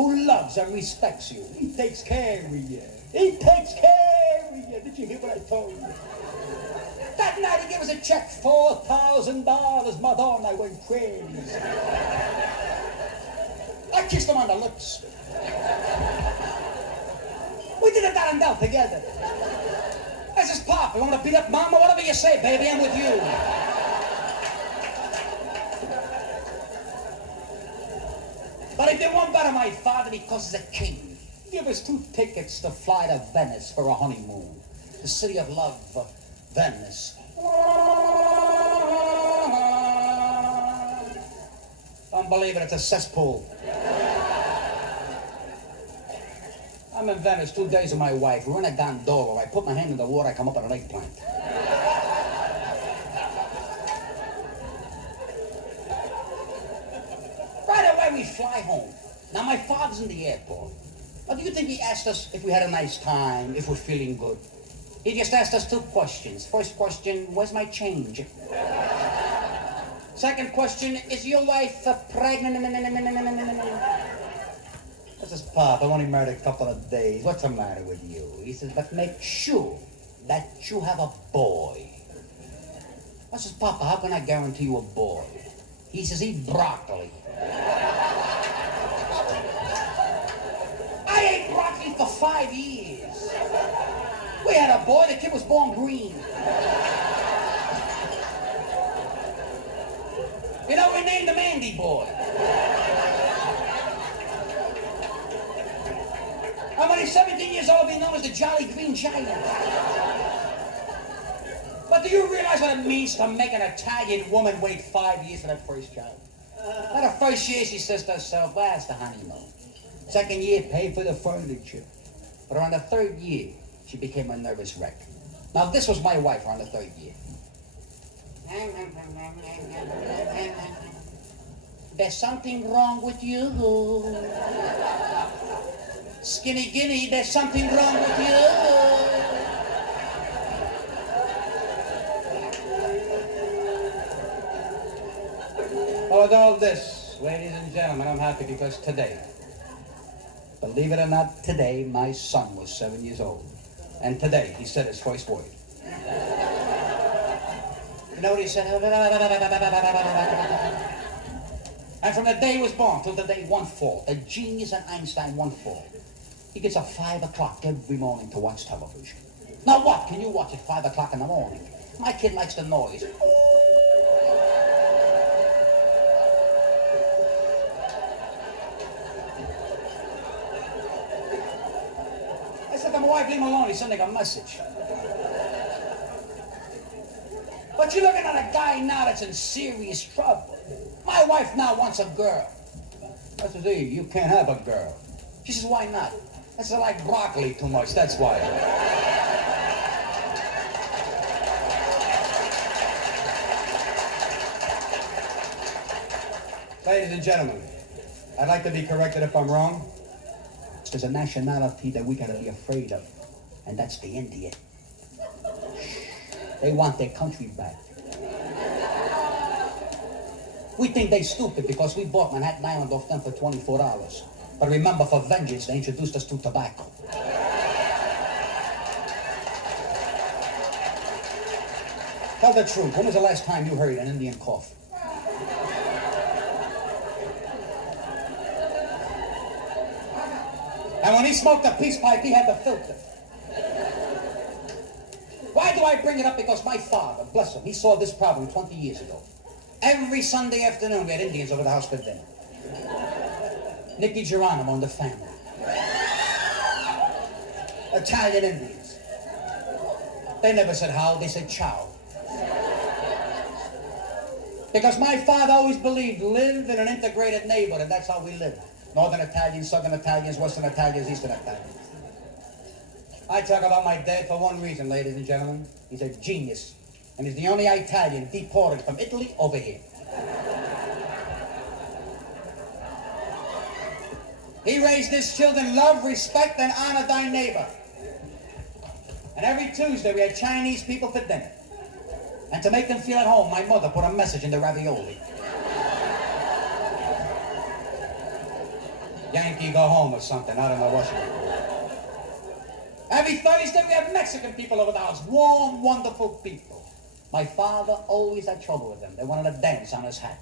who loves and respects you. He takes care of you. He takes care of you. Did you hear what I told you? That night he gave us a check, $4,000. Madonna, I went crazy. I kissed him on the lips. We did it down and down together. I says, Pop, you want to beat up Mama? Whatever you say, baby, I'm with you. But I did one better, my father, because he's a king. He gave us 2 tickets to fly to Venice for a honeymoon. The city of love, Venice. Don't believe it, it's a cesspool. I'm in Venice 2 days with my wife. We're in a gondola. I put my hand in the water, I come up with an eggplant. Right away, we fly home. Now, my father's in the airport. Now, do you think he asked us if we had a nice time, if we're feeling good? He just asked us 2 questions. First question, where's my change? Second question, is your wife pregnant? I says, Pop, I'm only married a couple of days. What's the matter with you? He says, but make sure that you have a boy. I says, Papa, how can I guarantee you a boy? He says, eat broccoli. I ate broccoli for 5 years. We had a boy, the kid was born green. You know, we named him Andy Boy. And when he's 17 years old, he'll be known as the Jolly Green Giant. But do you realize what it means to make an Italian woman wait 5 years for that first child? Now, the first year, she says to herself, well, that's the honeymoon. Second year, pay for the furniture. But around the 3rd year, she became a nervous wreck. Now, this was my wife around the 3rd year. There's something wrong with you. Skinny Guinea, there's something wrong with you. Well, with all this, ladies and gentlemen, I'm happy because today, believe it or not, today my son was 7 years old. And today he said his first word. You know what he said? And from the day he was born till the day one fall, a genius and Einstein one fall, he gets up 5 o'clock every morning to watch television. Now what can you watch at 5 o'clock in the morning? My kid likes the noise. I said to my wife, leave him alone, he's sending a message. But you're looking at a guy now that's in serious trouble. My wife now wants a girl. I says, hey, you can't have a girl. She says, why not? I said, I like broccoli too much, that's why. Ladies and gentlemen, I'd like to be corrected if I'm wrong. There's a nationality that we gotta be afraid of, and that's the Indian. They want their country back. We think they stupid because we bought Manhattan Island off them for $24. But remember, for vengeance, they introduced us to tobacco. Tell the truth, when was the last time you heard an Indian cough? And when he smoked a peace pipe, he had the filter. Why do I bring it up? Because my father, bless him, he saw this problem 20 years ago. Every Sunday afternoon, we had Indians over the house for dinner. Nicky Geronimo and the family. Italian Indians. They never said how, they said ciao. Because my father always believed live in an integrated neighborhood, and that's how we live. Northern Italians, Southern Italians, Western Italians, Eastern Italians. I talk about my dad for one reason, ladies and gentlemen. He's a genius. And he's the only Italian deported from Italy over here. He raised his children, love, respect, and honor thy neighbor. And every Tuesday we had Chinese people for dinner. And to make them feel at home, my mother put a message in the ravioli. Yankee go home or something. I don't know what you call it. Every Thursday we have Mexican people over the house. Warm, wonderful people. My father always had trouble with them. They wanted to dance on his hat.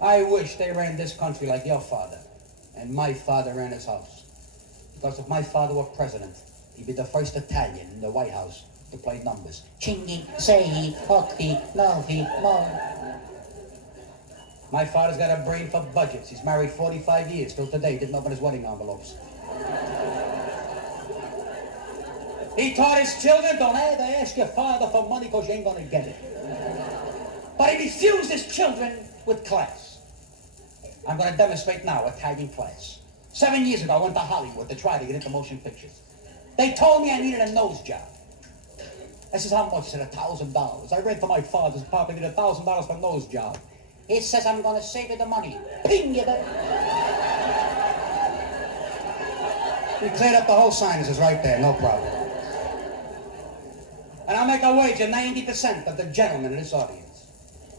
I wish they ran this country like your father. And my father ran his house. Because if my father were president, he'd be the first Italian in the White House to play numbers. Chingy, sei, occhi, novi, mo. My father's got a brain for budgets. He's married 45 years. Till today, didn't open his wedding envelopes. He taught his children, don't ever ask your father for money because you ain't going to get it. But he refused his children with class. I'm going to demonstrate now Italian class. 7 years ago, I went to Hollywood to try to get into motion pictures. They told me I needed a nose job. I says, how much? I said, $1,000. I read to my father's papa, needed $1,000 for a nose job. He says, I'm going to save you the money. Ping you there. We cleared up the whole sinuses right there, no problem. And I'll make a wager 90% of the gentlemen in this audience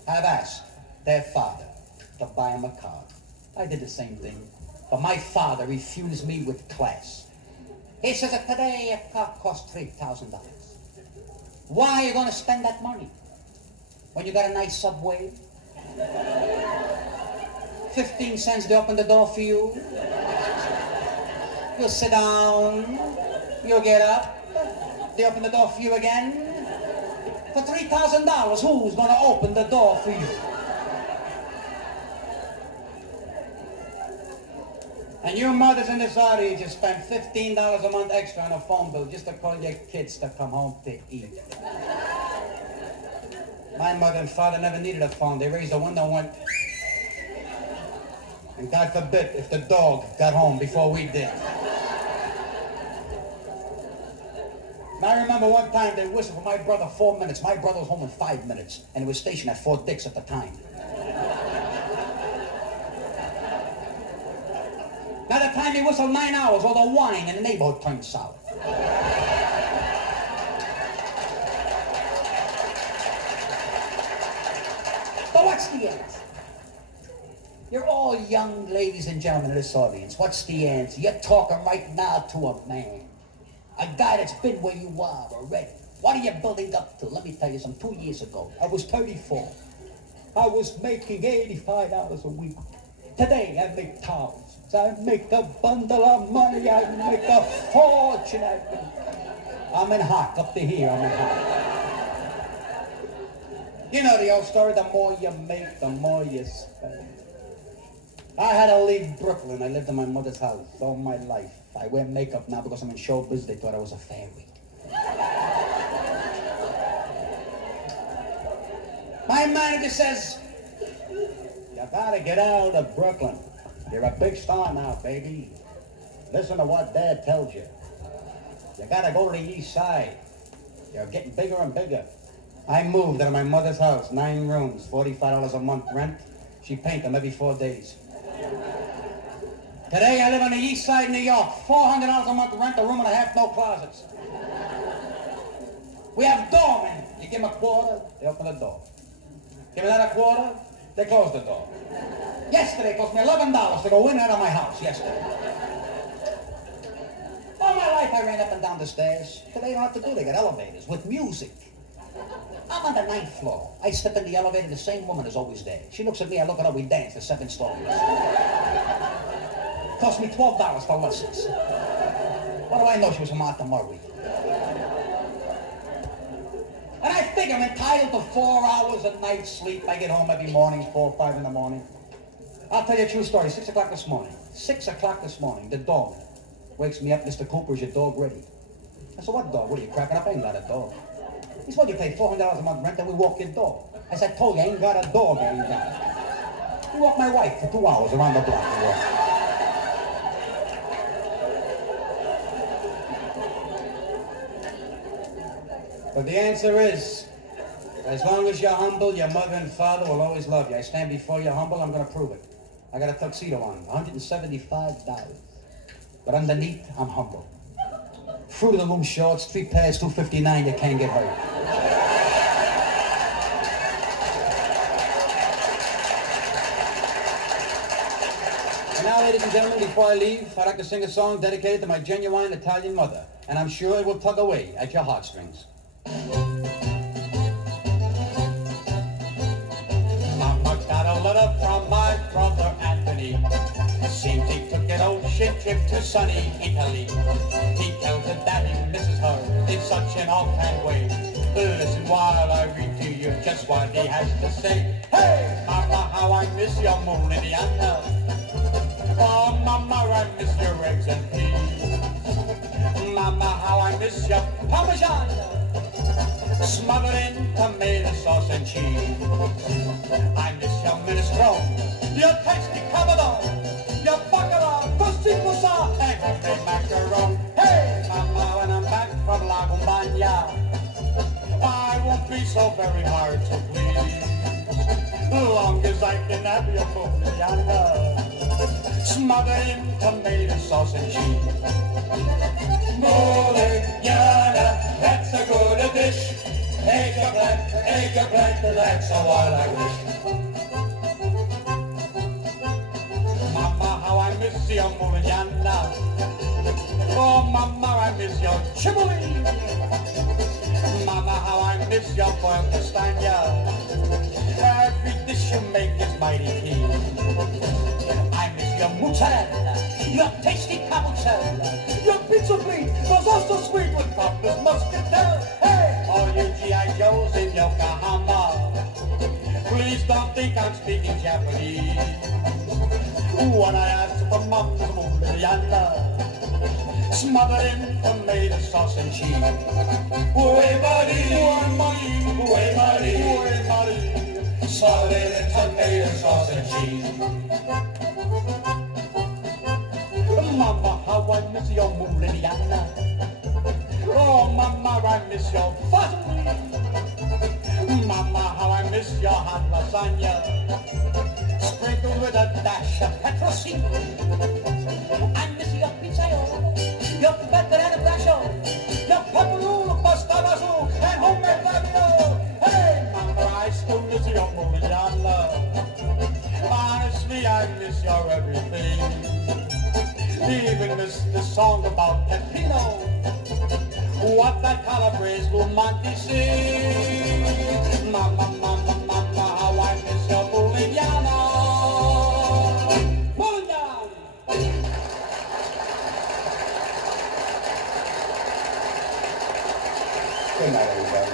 have asked their father to buy him a car. I did the same thing, but my father refused me with class. He says that today a car costs $3,000. Why are you going to spend that money when you got a nice Subway? 15 cents to open the door for you. You'll sit down, you'll get up, they open the door for you again. For $3,000, who's going to open the door for you? And your mothers in this audience just spend $15 a month extra on a phone bill just to call your kids to come home to eat. My mother and father never needed a phone. They raised the window and went... And God forbid if the dog got home before we did. And I remember one time they whistled for my brother 4 minutes. My brother was home in 5 minutes, and he was stationed at Fort Dix at the time. By the time he whistled 9 hours, all the wine in the neighborhood turned sour. But what's the answer? You're all young ladies and gentlemen in this audience. What's the answer? You're talking right now to a man. A guy that's been where you are already. What are you building up to? Let me tell you something. 2 years ago, I was 34. I was making $85 a week. Today, I make thousands. I make a bundle of money. I make a fortune. I'm in hot. Up to here, I'm in hot. You know the old story. The more you make, the more you spend. I had to leave Brooklyn. I lived in my mother's house all my life. I wear makeup now because I'm in showbiz. They thought I was a fairy. My manager says, you gotta get out of Brooklyn. You're a big star now, baby. Listen to what Dad tells you. You gotta go to the east side. You're getting bigger and bigger. I moved out of my mother's house, 9 rooms, $45 a month rent. She painted them every 4 days. Today I live on the east side of New York, $400 a month rent, a room and a half, no closets. We have doormen. You give them a quarter, they open the door. Give me that a quarter, they close the door. Yesterday it cost me $11 to go in and out of my house, yesterday. All my life I ran up and down the stairs. Today they don't have to do, they got elevators with music. I'm on the 9th floor. I step in the elevator, the same woman is always there. She looks at me, I look at her, we dance the 7 stories. Cost me $12 for lessons. What do I know? She was from Martha Murray. And I think I'm entitled to 4 hours a night sleep. I get home every morning, 4 or 5 in the morning. I'll tell you a true story. 6 o'clock this morning. 6 o'clock this morning, the dog wakes me up. Mr. Cooper, is your dog ready? I said, what dog? What are you cracking up? I ain't got a dog. He said, well, you pay $400 a month rent, then we walk your dog. I said, I told you, I ain't got a dog, I ain't got it. We walked my wife for 2 hours around the block. But the answer is, as long as you're humble, your mother and father will always love you. I stand before you humble, I'm going to prove it. I got a tuxedo on, $175. But underneath, I'm humble. Fruit of the Loom shorts, 3 pairs, $259, you can't get hurt. ladies and gentlemen, before I leave, I'd like to sing a song dedicated to my genuine Italian mother, and I'm sure it will tug away at your heartstrings. Mama got a letter from my brother Anthony. Seems he took an ocean trip to sunny Italy. He tells her that he misses her in such an offhand way. Listen while I read to you just what he has to say. Hey, Mama, how I miss your Moo-Len-Yanna. Oh, Mama, I miss your eggs and peas. Mama, how I miss your Parmesan smothered in tomato sauce and cheese. I miss your minestrone, your tasty carbonara, your baccarat, prosciutto sauce, and homemade macaron. Hey, Mama, when I'm back from La Campagna, I won't be so very hard to please. Long as I can have your Moo-Len-Yanna smothered in tomato sauce and cheese. Moo-Len-Yanna, that's a good dish. Eggplant, that's all I wish. Mama, how I miss your Moo-Len-Yanna. Oh, Mama, I miss your chimney. Mama, how I miss your boiled castagna. Every dish you make is mighty keen. I miss your mozzarella, your tasty cabochella, your pizza fleet, was also sweet with Papa's muscatel. Hey, all you G.I. Joes in Yokohama, please don't think I'm speaking Japanese. When I ask for Mama's Moo-Len-Yanna smothered in tomato sauce and cheese. Way buddy, smothered in tomato sauce and cheese. Mama, how I miss your Moo-Len-Yanna. Oh, Mama, I miss your fazoline. Mama, how I miss your hot lasagna, sprinkled with a dash of petrosine. I miss your pizzaiolo, your banana braccio, your pepperoni, pasta basil, and homemade ravioli. Hey, Mama, I still miss your Moo-Len-Yanna. Honestly, I miss your everything. Even miss the song about Peppino. What that Calabrese will Monty sing. Mama, Mama, Mama, how I miss your Moo-Len-Yanna. Moo-Len-Yanna. Good night, everybody.